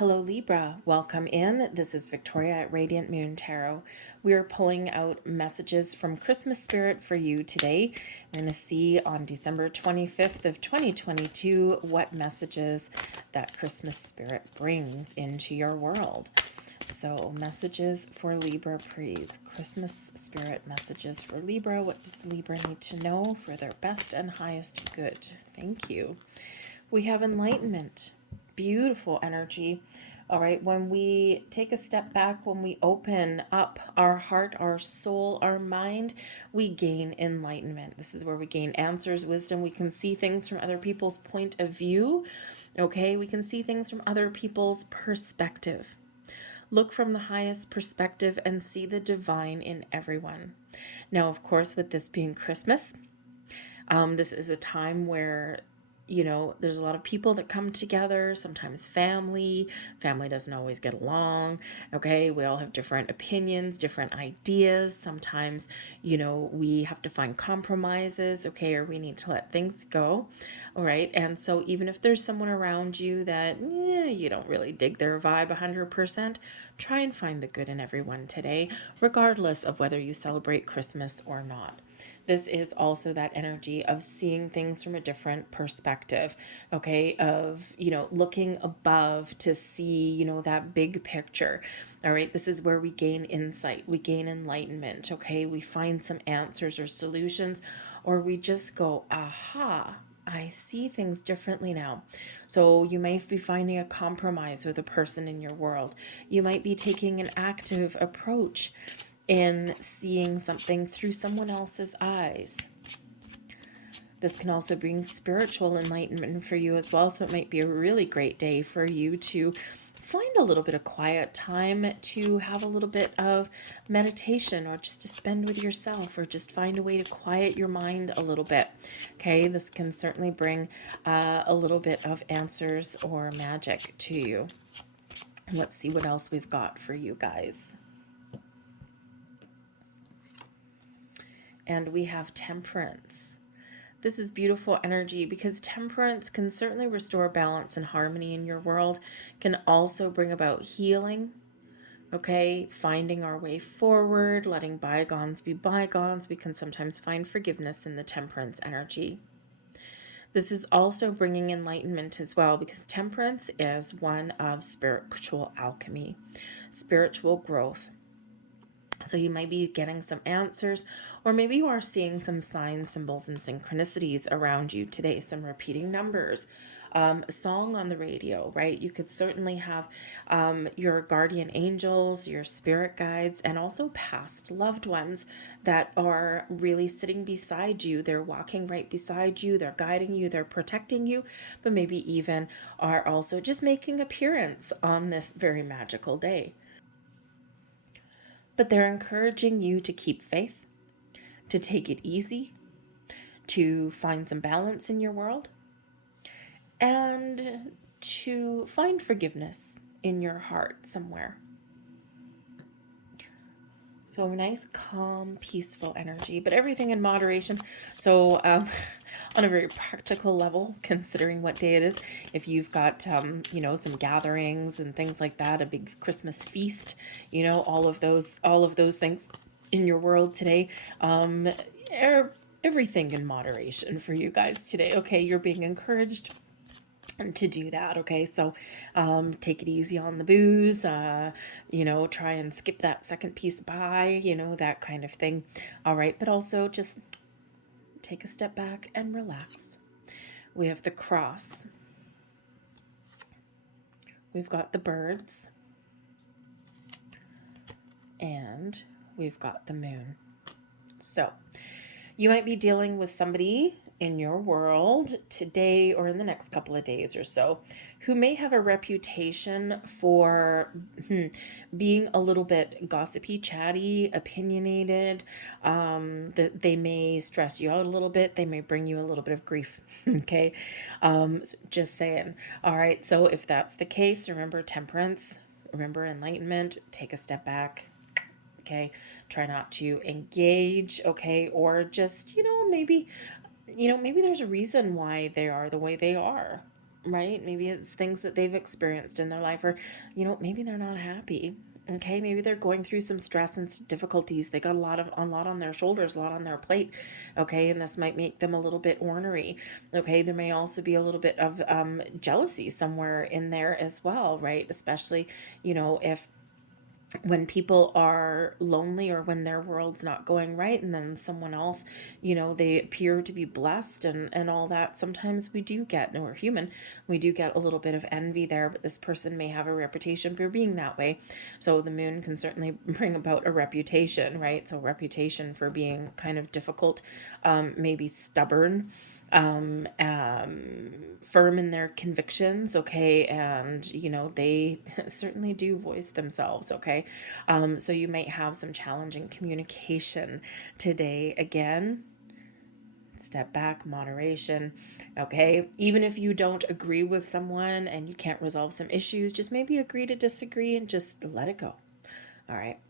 Hello Libra, welcome in. This is Victoria at Radiant Moon Tarot. We are pulling out messages from Christmas Spirit for you today. We're going to see on December 25th of 2022 what messages that Christmas Spirit brings into your world. So messages for Libra, please. Christmas Spirit messages for Libra. What does Libra need to know for their best and highest good? Thank you. We have enlightenment. Beautiful energy. All right, when we take a step back, when we open up our heart, our soul, our mind, we gain enlightenment. This is where we gain answers, wisdom. We can see things from other people's point of view. Okay, we can see things from other people's perspective. Look from the highest perspective and see the divine in everyone. Now, of course, with this being Christmas, this is a time where there's a lot of people that come together, sometimes family doesn't always get along. Okay, we all have different opinions, different ideas. Sometimes, we have to find compromises, okay, or we need to let things go. All right, and so even if there's someone around you that you don't really dig their vibe 100%, try and find the good in everyone today, regardless of whether you celebrate Christmas or not. This is also that energy of seeing things from a different perspective, okay, of, looking above to see, that big picture. All right, this is where we gain insight, we gain enlightenment, okay, we find some answers or solutions, or we just go, aha, I see things differently now. So you might be finding a compromise with a person in your world. You might be taking an active approach in seeing something through someone else's eyes. This can also bring spiritual enlightenment for you as well. So it might be a really great day for you to find a little bit of quiet time, to have a little bit of meditation, or just to spend with yourself, or just find a way to quiet your mind a little bit. Okay, this can certainly bring a little bit of answers or magic to you. Let's see what else we've got for you guys. And we have temperance. This is beautiful energy because temperance can certainly restore balance and harmony in your world, can also bring about healing, okay, finding our way forward, letting bygones be bygones. We can sometimes find forgiveness in the temperance energy. This is also bringing enlightenment as well, because temperance is one of spiritual alchemy, spiritual growth. So you might be getting some answers, or maybe you are seeing some signs, symbols, and synchronicities around you today, some repeating numbers, a song on the radio, right? You could certainly have your guardian angels, your spirit guides, and also past loved ones that are really sitting beside you. They're walking right beside you, they're guiding you, they're protecting you, but maybe even are also just making appearance on this very magical day. But they're encouraging you to keep faith, to take it easy, to find some balance in your world, and to find forgiveness in your heart somewhere. So a nice, calm, peaceful energy, but everything in moderation. So on a very practical level, considering what day it is, if you've got, some gatherings and things like that, a big Christmas feast, all of those things in your world today, everything in moderation for you guys today. Okay, you're being encouraged to do that. Okay, so take it easy on the booze, try and skip that second piece by, that kind of thing. All right, but also just take a step back and relax. We have the cross, we've got the birds, and we've got the moon. So you might be dealing with somebody in your world today or in the next couple of days or so who may have a reputation for being a little bit gossipy, chatty, opinionated. That they may stress you out a little bit. They may bring you a little bit of grief. Okay, just saying. All right, so if that's the case, remember temperance, remember enlightenment. Take a step back. Okay, try not to engage. Okay, or just maybe there's a reason why they are the way they are. right? Maybe it's things that they've experienced in their life, or, maybe they're not happy. Okay, maybe they're going through some stress and some difficulties. They got a lot on their shoulders, a lot on their plate. Okay, and this might make them a little bit ornery. Okay, there may also be a little bit of jealousy somewhere in there as well, right? Especially, if when people are lonely or when their world's not going right, and then someone else, they appear to be blessed and all that, sometimes we do get, and we're human, we do get a little bit of envy there, but this person may have a reputation for being that way. So the moon can certainly bring about a reputation, right? So reputation for being kind of difficult, maybe stubborn, firm in their convictions, okay, and they certainly do voice themselves, okay. So you might have some challenging communication today. Again, step back, moderation, okay. Even if you don't agree with someone and you can't resolve some issues, just maybe agree to disagree and just let it go. All right.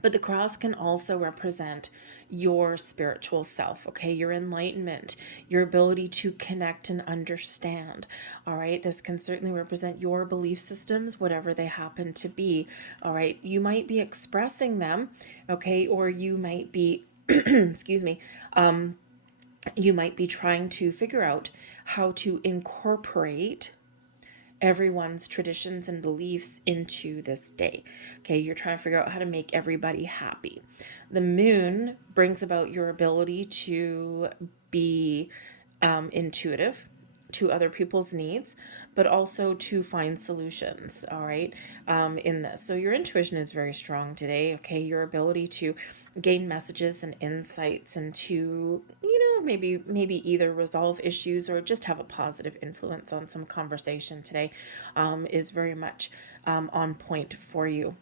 But the cross can also represent your spiritual self, okay? Your enlightenment, your ability to connect and understand, all right? This can certainly represent your belief systems, whatever they happen to be, all right? You might be expressing them, okay? Or you might be, excuse me, you might be trying to figure out how to incorporate everyone's traditions and beliefs into this day. Okay, you're trying to figure out how to make everybody happy. The moon brings about your ability to be intuitive to other people's needs, but also to find solutions, all right, in this. So your intuition is very strong today, okay? Your ability to gain messages and insights and to, maybe either resolve issues or just have a positive influence on some conversation today, is very much on point for you.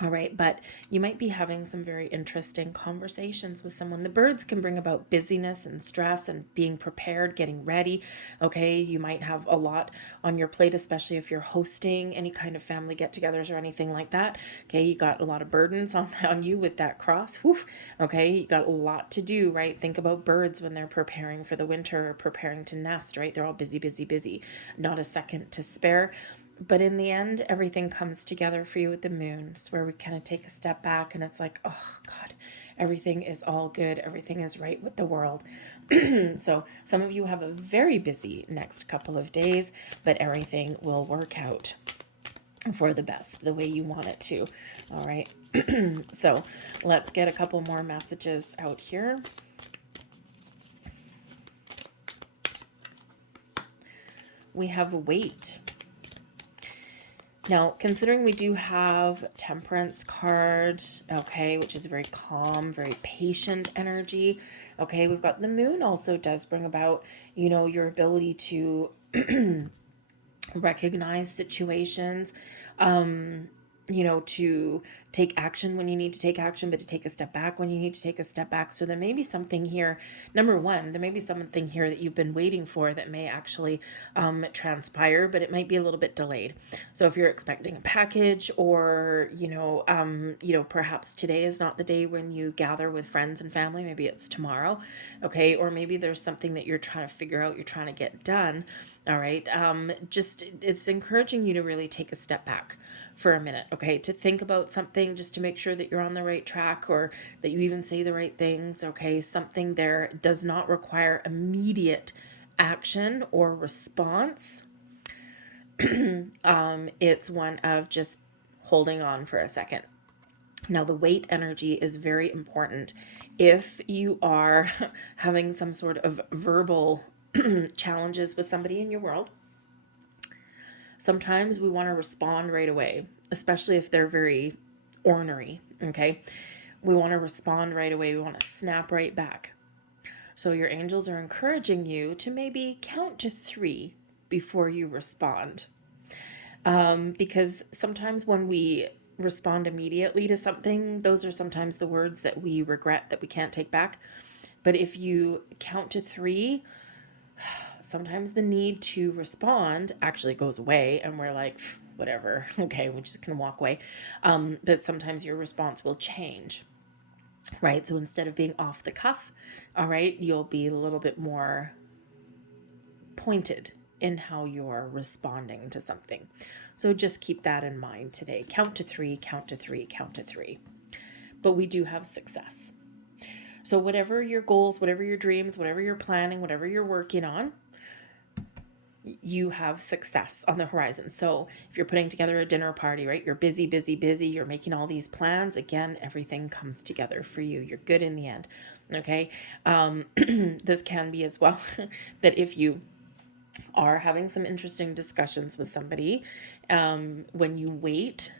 All right, but you might be having some very interesting conversations with someone. The birds can bring about busyness and stress and being prepared, getting ready. Okay, you might have a lot on your plate, especially if you're hosting any kind of family get-togethers or anything like that. Okay, you got a lot of burdens on you with that cross. Whew. Okay, you got a lot to do, right? Think about birds when they're preparing for the winter or preparing to nest, right? They're all busy, busy, busy. Not a second to spare. But in the end, everything comes together for you with the moon. It's where we kind of take a step back and it's like, oh God, everything is all good. Everything is right with the world. So some of you have a very busy next couple of days, but everything will work out for the best, the way you want it to. All right. So let's get a couple more messages out here. We have weight. Now, considering we do have Temperance card, okay, which is very calm, very patient energy, okay, we've got the moon also does bring about, your ability to recognize situations, to take action when you need to take action, but to take a step back when you need to take a step back. So there may be something here. Number one, there may be something here that you've been waiting for that may actually transpire, but it might be a little bit delayed. So if you're expecting a package, or perhaps today is not the day when you gather with friends and family. Maybe it's tomorrow, okay? Or maybe there's something that you're trying to figure out, you're trying to get done. All right. Just it's encouraging you to really take a step back for a minute, okay, to think about something, just to make sure that you're on the right track, or that you even say the right things, okay? Something there does not require immediate action or response. It's one of just holding on for a second. Now, the weight energy is very important. If you are having some sort of verbal challenges with somebody in your world, sometimes we want to respond right away, especially if they're very ornery, okay? We want to respond right away. We want to snap right back. So your angels are encouraging you to maybe count to 3 before you respond. Because sometimes when we respond immediately to something, those are sometimes the words that we regret, that we can't take back. But if you count to 3, sometimes the need to respond actually goes away, and we're like, whatever, okay, we just can walk away. But sometimes your response will change, right? So instead of being off the cuff, all right, you'll be a little bit more pointed in how you're responding to something. So just keep that in mind today. Count to three, count to three, count to three. But we do have success. So whatever your goals, whatever your dreams, whatever you're planning, whatever you're working on, you have success on the horizon. So if you're putting together a dinner party, right, you're busy, busy, busy, you're making all these plans, again, everything comes together for you. You're good in the end. Okay. This can be as well that if you are having some interesting discussions with somebody, when you wait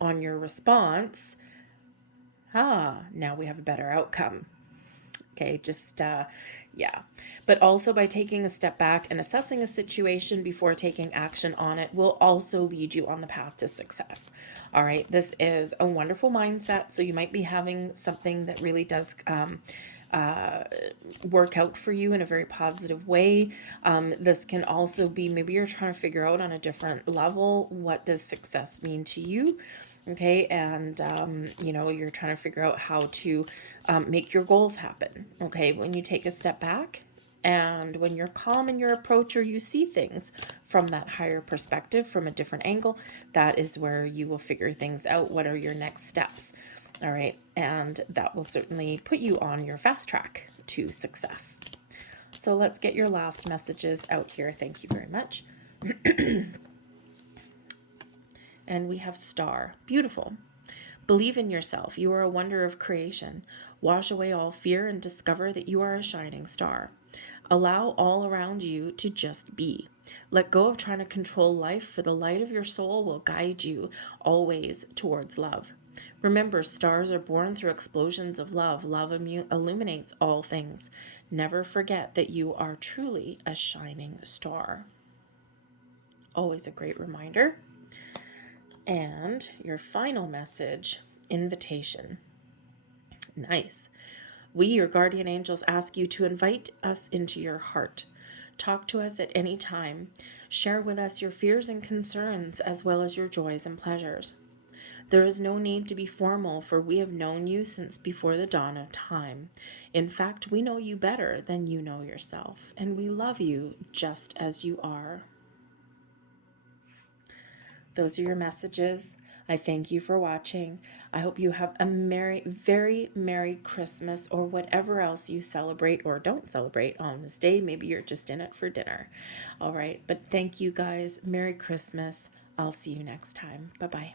on your response, now we have a better outcome. Okay, just, yeah. But also by taking a step back and assessing a situation before taking action on it will also lead you on the path to success. All right, this is a wonderful mindset. So you might be having something that really does work out for you in a very positive way. This can also be, maybe you're trying to figure out on a different level, what does success mean to you? Okay, and you're trying to figure out how to make your goals happen. Okay, when you take a step back and when you're calm in your approach, or you see things from that higher perspective, from a different angle, that is where you will figure things out. What are your next steps? All right, and that will certainly put you on your fast track to success. So let's get your last messages out here. Thank you very much. And we have star. Beautiful. Believe in yourself. You are a wonder of creation. Wash away all fear and discover that you are a shining star. Allow all around you to just be. Let go of trying to control life, for the light of your soul will guide you always towards love. Remember, stars are born through explosions of love. Love illuminates all things. Never forget that you are truly a shining star. Always a great reminder. And your final message, invitation. Nice. We, your guardian angels, ask you to invite us into your heart. Talk to us at any time. Share with us your fears and concerns, as well as your joys and pleasures. There is no need to be formal, for we have known you since before the dawn of time. In fact, we know you better than you know yourself, and we love you just as you are. Those are your messages. I thank you for watching. I hope you have a very Merry Christmas, or whatever else you celebrate or don't celebrate on this day. Maybe you're just in it for dinner. All right. But thank you guys. Merry Christmas. I'll see you next time. Bye-bye.